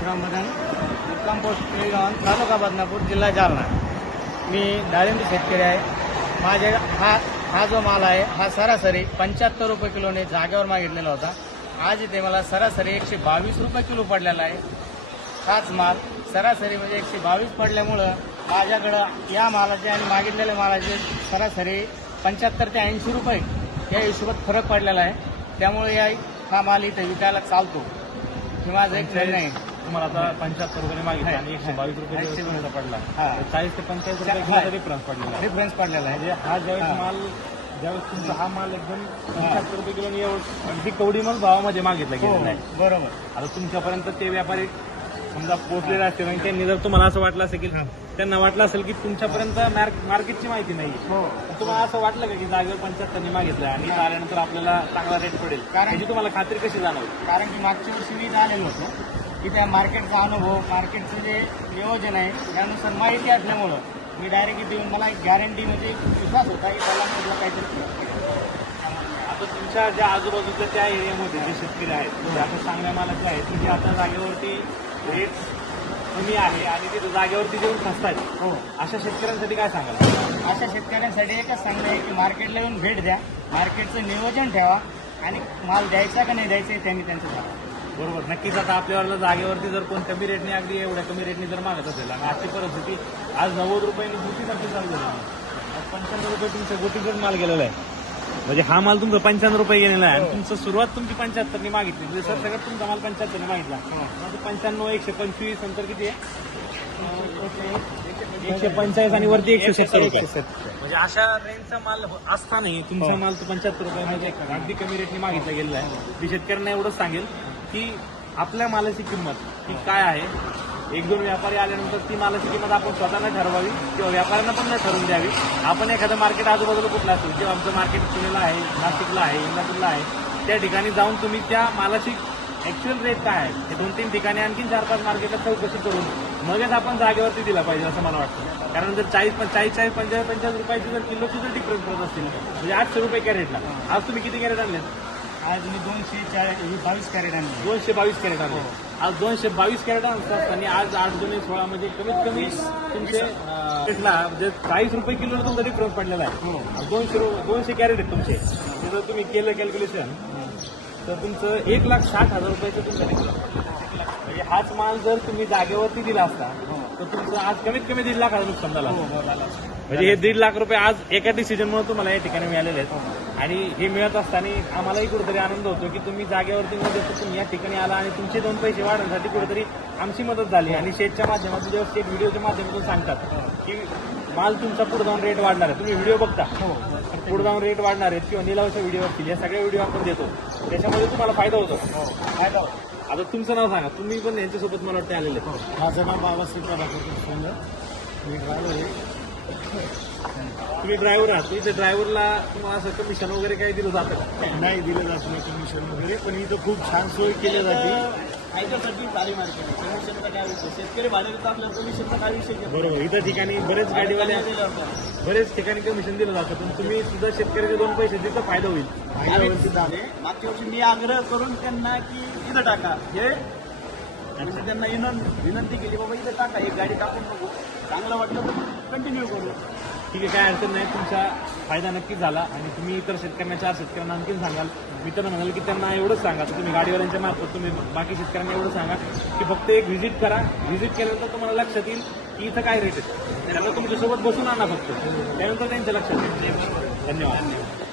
परशुराम बदन मुक्काम पोस्ट पेगाव तालुका बदनापूर जिल्हा जालना. मी डाळिंबी शेतकरी आहे. माझ्या हा हा जो माल आहे हा सरासरी पंच्याहत्तर रुपये किलोने जागेवर मागितलेला होता. आज इथे मला सरासरी एकशे बावीस रुपये किलो पडलेला आहे. हाच माल सरासरी म्हणजे एकशे बावीस पडल्यामुळं माझ्याकडं या मालाचे आणि मागितलेल्या मालाचे सरासरी पंच्याहत्तर ते ऐंशी रुपये या हिशोबात फरक पडलेला आहे. त्यामुळे या हा माल इथे विकायला चालतो. हे माझं एक निर्णय आहे. तुम्हाला आता पंच्याहत्तर रुपये मागितले आणि एकशे बावीस रुपये पडला. चाळीस ते पंचाळीस रुपये डिफरन्स पडलेला डिफरन्स पडलेला आहे. म्हणजे हा ज्यावेळेस. माल ज्यावेळेस तुमचा हा माल एकदम पंच्याहत्तर रुपये किलो एवढं अगदी कवडीमल भावामध्ये मागितला हो गेलेला आहे. बरोबर. आता तुमच्यापर्यंत ते व्यापारी समजा पोहोचलेले असतील आणि त्यांनी जर तुम्हाला असं वाटलं असेल की हा. त्यांना वाटलं असेल की तुमच्यापर्यंत मार्क- मार्केटची माहिती नाही हो. तुम्हाला असं वाटलं का की जागेवर पंच्याहत्तरने मागितलं आणि आल्यानंतर आपल्याला चांगला रेट पडेल? कारण- तुम्हाला खात्री कशी जाणवली? कारण की मागच्या वर्षी मी आलेलो होतो. की त्या मार्केटचा अनुभव मार्केटचं जे नियोजन आहे त्यानुसार माहिती असल्यामुळं मी डायरेक्ट येऊन मला एक गॅरंटी म्हणजे विश्वास होता की त्याला म्हटलं काहीतरी आता तुमच्या ज्या आजूबाजूच्या त्या एरियामध्ये जे शेतकरी आहेत जे आता चांगल्या मालाचे आहेत की जे आता जागेवरती रेट कमी आहे आणि ते जागेवरती जेवून खसतात हो. अशा शेतकऱ्यांसाठी काय सांगाल? अशा शेतकऱ्यांसाठी एकच सांगणं आहे की मार्केटला येऊन भेट द्या मार्केटचं नियोजन ठेवा आणि माल द्यायचा का नाही द्यायचा हे त्यांनी त्यांचं सांगा. बरोबर. नक्कीच आता आपल्याला जागेवरती जर कोण कमी रेटने अगदी एवढ्या कमी रेटने जर मागत असेल आणि आजची परिस्थिती आज नव्वद रुपयांनी गुटीसाठी चालू झाली. आज पंच्याण्णव रुपये तुमच्या गुटीचाच माल गेलेला आहे म्हणजे हा माल तुमचा पंच्याण्णव रुपये गेलेला आहे आणि तुमचं सुरुवात तुमची पंच्याहत्तरने मागितली. म्हणजे सर सगळ्यात तुमचा माल पंच्याहत्तरने मागितला. म्हणजे पंच्याण्णव एकशे पंचवीस नंतर किती आहे? एकशे पंचाळीस आणि वरती एकशे सत्तर रुपये. म्हणजे अशा रेंजचा माल असतानाही तुमचा हो. माल तो पंच्याहत्तर रुपयामध्ये अगदी कमी रेटने मागितला गेलेला आहे. मी शेतकऱ्यांना एवढंच सांगेल की आपल्या मालाची किंमत ही काय आहे? एक दोन व्यापारी आल्यानंतर ती मालाची किंमत आपण स्वतःला ठरवावी किंवा व्यापाऱ्यांना पण नाही ठरवून द्यावी. आपण एखादं मार्केट आजूबाजूला कुठलं असेल किंवा आमचं मार्केट पुण्याला आहे नाशिकला आहे इंदापूरला आहे त्या ठिकाणी जाऊन तुम्ही त्या मालाची ऍक्च्युअल रेट काय आहे? हे दोन तीन ठिकाणी आणखी चार पाच मार्केटला चौकशी करून मगच आपण जागेवरती दिला पाहिजे असं मला वाटतं. कारण जर चाळीस चाळीस चाळीस पंचाळीस पंचाळीस रुपयाची जर किलोची जर डिफरन्स पडत असतील म्हणजे आठशे रुपये कॅरेटला. आज तुम्ही किती कॅरेट आणले आज मी दोनशे चाळीस बावीस कॅरेट आणले. दोनशे बावीस कॅरेट आणले. आज दोनशे बावीस कॅरेट आणतात आणि आज आठ दोन सोळा म्हणजे कमीत कमी तुमचे रेटला म्हणजे चाळीस रुपये किलो तुमचा डिफरन्स पडलेला आहे. आज दोनशे दोनशे कॅरेट आहेत तुमचे. ते जर तुम्ही केलं कॅल्क्युलेशन तर तुमचं एक लाख साठ हजार रुपयाचं तुमचं difference. म्हणजे हाच माल जर तुम्ही जागेवरती दिला असता तर तुमचं आज कमीत कमी दीड लाखाचं नुकसान झालं. असतं. म्हणजे हे दीड लाख रुपये आज एका डिसिजनमुळे तुम्हाला या ठिकाणी मिळालेले आहेत. आणि हे मिळत असताना आम्हालाही कुठेतरी आनंद होतो की तुम्ही जागेवरती मध्ये तुम्ही या ठिकाणी आला आणि तुमचे दोन पैसे वाढवण्यासाठी कुठेतरी आमची मदत झाली. आणि शेतच्या माध्यमातून जेव्हा शेत व्हिडिओच्या माध्यमातून सांगतात की माल तुमचा पुढे जाऊन रेट वाढणार आहे. तुम्ही व्हिडिओ बघता. पुढे जाऊन रेट वाढणार आहेत किंवा निलावच्या व्हिडिओ असतील या सगळ्या व्हिडिओ आपण देतो. त्याच्यामध्ये तुम्हाला फायदा होतो. फायदा आता तुमचं नाव सांगा. तुम्ही पण यांच्यासोबत मला वाटतं आलेले माझं नाव बाबासाहेब प्रभाकर मी ड्रायव्हर आहे तुम्ही ड्रायव्हर आहात. इथे ड्रायव्हरला तुम्हाला असं कमिशन वगैरे काही दिलं जातं का? नाही दिलं जात नाही कमिशन वगैरे पण इथं खूप छान सोय केली जाते. फायद्यासाठी सारी मार्केट आहे कमिशनचा काय विषय? शेतकरी भाडे तर आपल्या कमिशनचा काय विषय घेत बरोबर. इथं ठिकाणी बरेच गाडीवाले बरेच ठिकाणी कमिशन दिलं जातं. पण तुम्ही सुद्धा शेतकऱ्याचे दोन पैसे तिथं फायदा होईल. मागच्या वर्षी मी आग्रह करून त्यांना की इथं टाका. हे म्हणजे त्यांना विनंती विनंती केली बाबा इथे टाका एक गाडी टाकून बघू. चांगलं वाटलं तर कंटिन्यू करू. ठीक आहे काय अडचण नाही. तुमचा फायदा नक्कीच झाला. आणि तुम्ही इतर शेतकऱ्यांना चार शेतकऱ्यांना आणखीन सांगाल. मी तर म्हणाल की त्यांना एवढंच सांगा. तर तुम्ही गाडीवाल्यांच्या मार्फत तुम्ही बाकी शेतकऱ्यांना एवढं सांगा की फक्त एक व्हिजिट करा. व्हिजिट केल्यानंतर तुम्हाला लक्षात येईल की इथं काय रेट आहे. त्यांना तुमच्यासोबत बसून आणा फक्त. त्यानंतर त्यांच्या लक्षात येईल. धन्यवाद धन्यवाद.